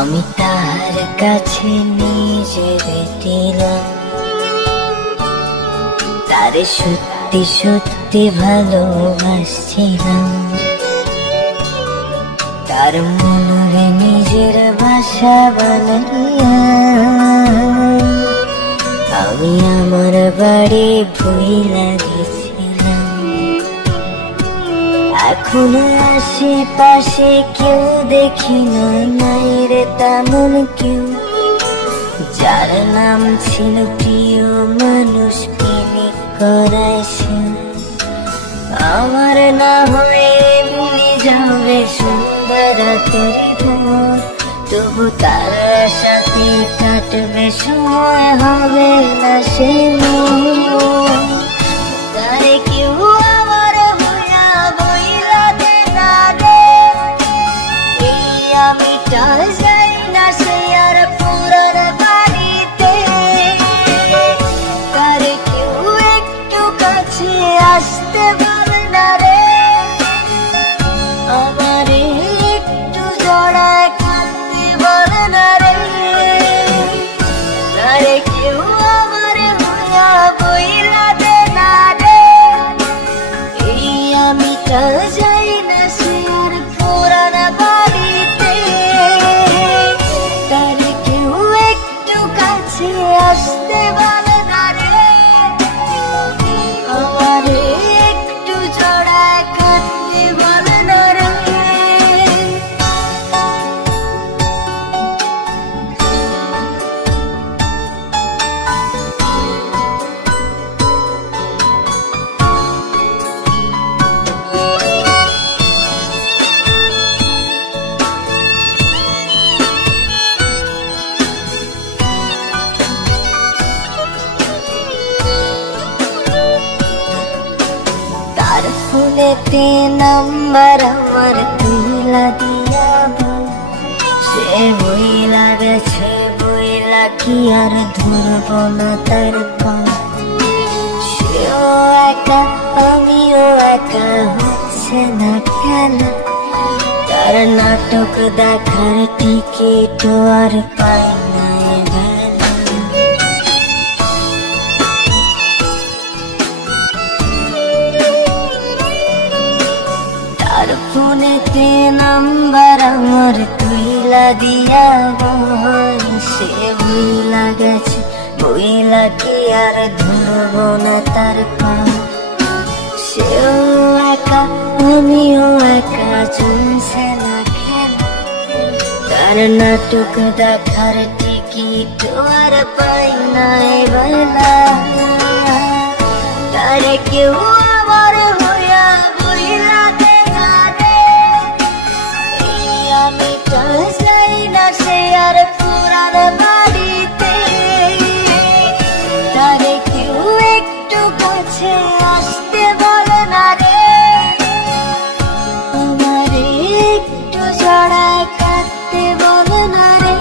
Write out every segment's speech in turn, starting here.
আমি তার কাছে নিজের দিলাম, তারে সত্যি সত্যি ভালোবাসছিলাম। তার মনে নিজের বাসা বানাইয়া আমি আমার বাড়ি ভুইলা গেছিলাম। এখন আশেপাশে কেউ দেখি না, নাই রে তেমন কেউ, যার নাম ছিল প্রিয় মানুষ প্রেমিক করাইছে। আমার না হয়ে এমনি যাবে সুন্দর রাতের ভোর, তবু তার সাথে কাটবে সময়, হবে না সে মন। তারে কেউ আমার হইয়া বইলা দে না রে, এই আমিটা যাই না সে আর পুরার বাড়িতে। তারে কেউ একটু কাছে আসতে বলে না রে, আমারে একটু জড়ায় কাঁদতে বলে না রে। তারে কেউ আমার হইয়া বইলা দে না রে, এই আমিটা যাই না সে আর পুরান বাড়িতে। তারে কেউ একটু কাছে আসতে বলে না রে, আমারে একটু জড়ায় কাঁদতে বলে না রে। তার ফোনেতে নাম্বার আমার তুইলা দিয়াবো, সে বইলা গেছে বইলা কি আর ধরব না তার পা। সেও একা আমিও একা, হচ্ছে না খেলা, তার নাটক দেখার টিকিট আর পাই না বেলা। তার ফোনেতে নাম্বার আমার তুইলা দিয়াবো, সে বইলা গেছে বইলা কি আর ধরব না তার পা। সেও একা আমিও একা, চলছে না খেলা, তার নাটক দেখার টিকিট আর পাই না বেলা। তারে কেউ আমার হইয়া বইলা দে না রে, এই আমিটা যাই না সে আর পুরান বাড়িতে। তারে কেউ একটু কাছে আসতে বলে না রে, আমারে একটু জড়ায় কাঁদতে বলে না রে।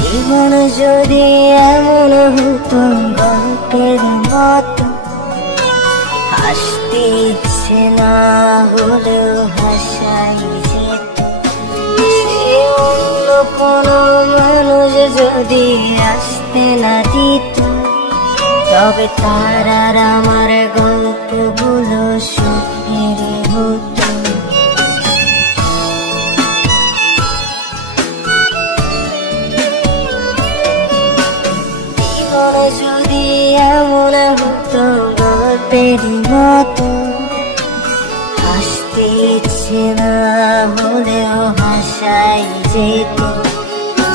জীবন যদি এমন হতো গল্পের মতো, হাসতে ইচ্ছে না হলেও হাসাই যেত। সে অন্য কোনো মানুষ যদি আসতে না দিত, তবে তার আর আমার গল্পগুলো স্বপ্নের হতো। যদি এমন হতো গল্পের মতো, হাসতে ইচ্ছে না হলেও হাসাই যেত।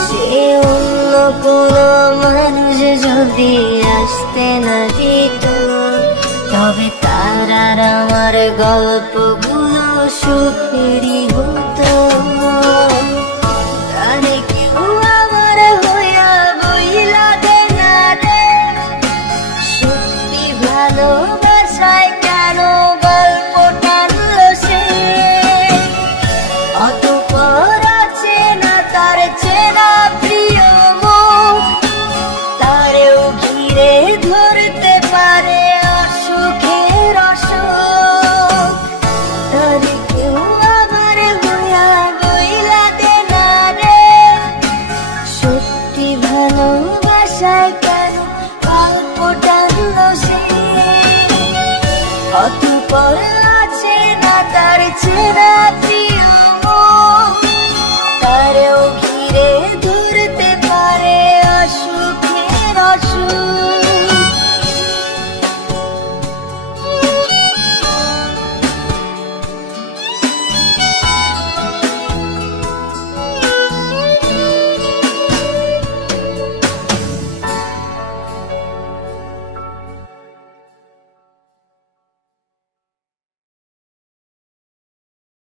সে অন্য কোনো মানুষ যদি আসতে না দিত, তবে তার আর আমার গল্পগুলো স্বপ্নেরই হতো। তারে কেউ আমার হইয়া বইলা দে না রে, কাছে